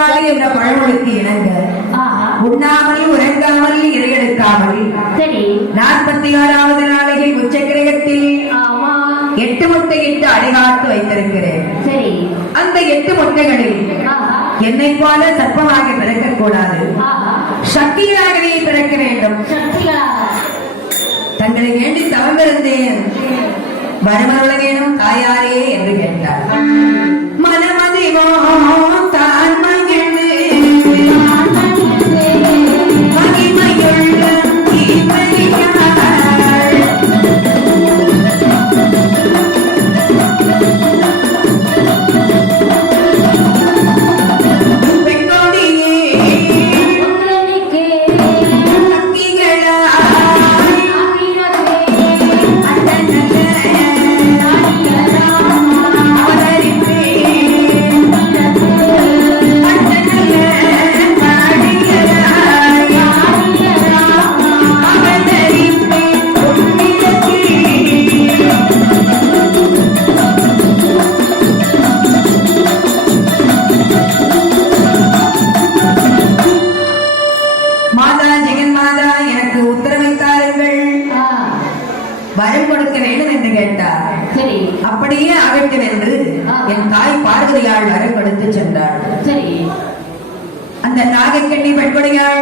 உறங்காது என்ற பழமொழிக்கு இணங்க உண்ணாமல் உறங்காமல் இறையெடுக்காமல் 46வது நாளையில் உச்சக்கிரகத்தில் 8 முட்டையிட்டு அடைகாத்து வைத்திருக்கிறேன். அந்த 8 முட்டைகளில் என்னை போல சர்ப்பமாக பிறக்கக்கூடாது, சக்திகளாகவே பிறக்க வேண்டும். தங்களை வேண்டி தவறிருந்தேன், வருமருள வேணும் தாயாரே என்று கேட்டார். மனமதிவோ தான் மகிழ்ந்து மகிமையுள்ள வரம் கொடுக்க வேண்டும் என்று கேட்டார். அப்படியே ஆகட்டும் என்று என் தாய் பார்வதியால் வரம் கொடுத்து சென்றாள். அந்த நாகக்கண்ணி பெண்கொடியாள்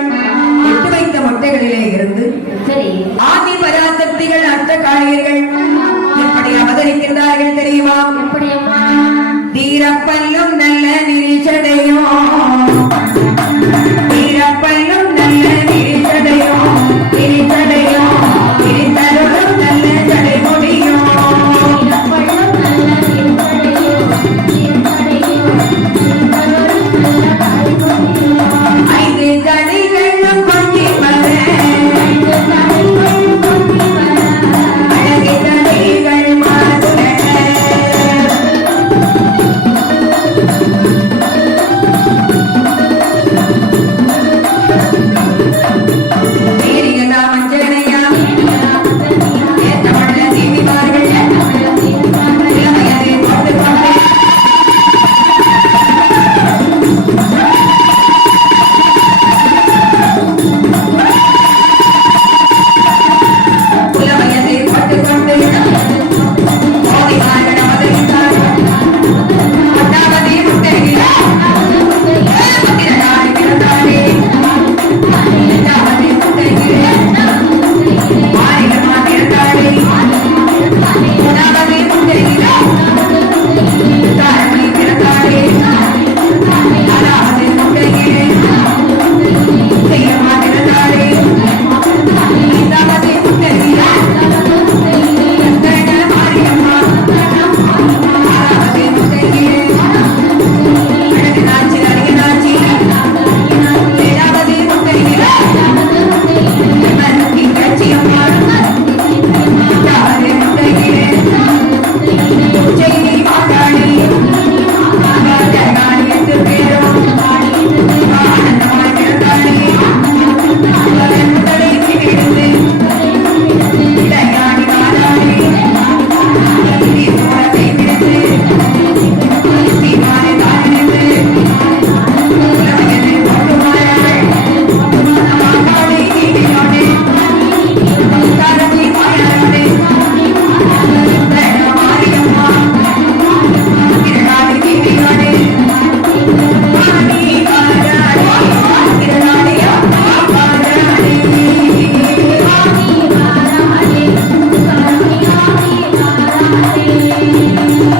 எட்டு வைத்த முட்டைகளிலே இருந்து ஆதி பராசக்திகள் அர்த்த காளியர்கள் எப்படி அவதரிக்கின்றார்கள் தெரியுமா? தீரப்பல்லும் நல்ல நிரிச்சடையும், தீரப்பல்லும் நல்ல நிரிச்சடையும், நிரிச்சடையும் நிரித்தருளும் நல்ல ஜடை முடியும். ஐந்து ஜடைகளும் கொண்டி வர அழகு ஜடைகள் மாதுர